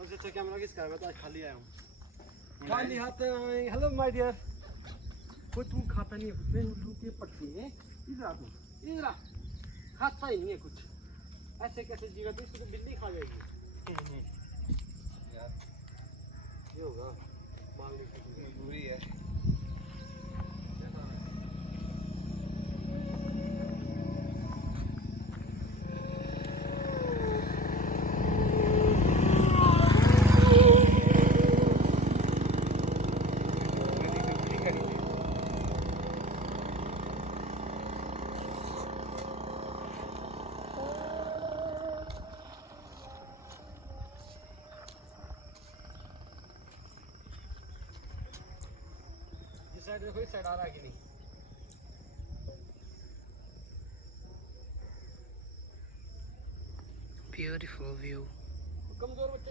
सबसे अच्छा कैमरा किसका है? मैं तो आज खाली आया हूँ। खाली हाथ आए। Hello my dear. कोई तू खाता नहीं है कुछ? मैं उल्लू के पट्टी है। इधर आ तू, इधर आ। खाता ही नहीं है कुछ। ऐसे कैसे जीवा? तो इसको तो बिल्ली खा जाएगी। यार ये होगा मांगने की मजबूरी है। साइड देखो, इस साइड आ रहा है कि नहीं? Beautiful view. कमजोर बच्चा